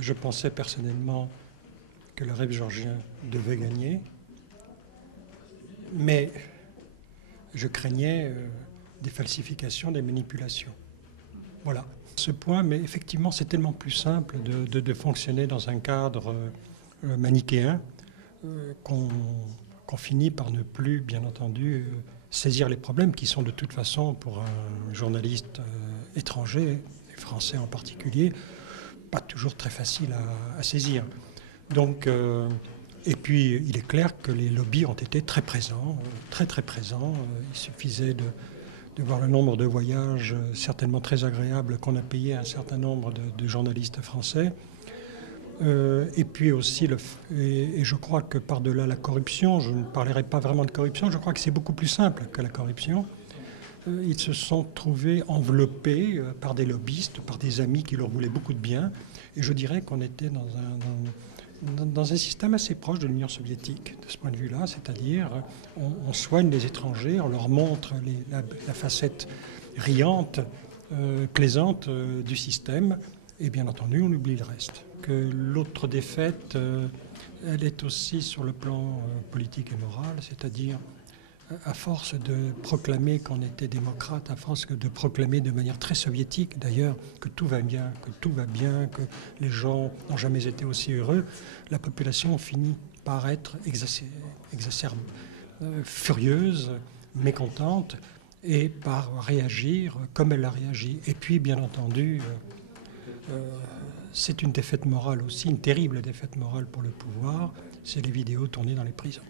Je pensais personnellement que le rêve georgien devait gagner, mais je craignais des falsifications, des manipulations. Voilà. Ce point, mais effectivement, c'est tellement plus simple de fonctionner dans un cadre manichéen qu'on finit par ne plus, bien entendu, saisir les problèmes qui sont de toute façon, pour un journaliste étranger, et français en particulier, pas toujours très faciles à saisir. Donc, et puis, il est clair que les lobbies ont été très présents, très très présents. Il suffisait de voir le nombre de voyages certainement très agréables qu'on a payé à un certain nombre de journalistes français. Et puis aussi, et je crois que par-delà la corruption, je ne parlerai pas vraiment de corruption, je crois que c'est beaucoup plus simple que la corruption. Ils se sont trouvés enveloppés par des lobbyistes, par des amis qui leur voulaient beaucoup de bien. Et je dirais qu'on était dans un système assez proche de l'Union soviétique, de ce point de vue-là, c'est-à-dire on soigne les étrangers, on leur montre la facette riante, plaisante du système, et bien entendu, on oublie le reste. Que l'autre défaite, elle est aussi sur le plan politique et moral, c'est-à-dire à force de proclamer qu'on était démocrate, à force de proclamer de manière très soviétique d'ailleurs que tout va bien, que les gens n'ont jamais été aussi heureux, la population finit par être furieuse, mécontente, et par réagir comme elle a réagi. Et puis, bien entendu, c'est une défaite morale aussi, une terrible défaite morale pour le pouvoir, c'est les vidéos tournées dans les prisons.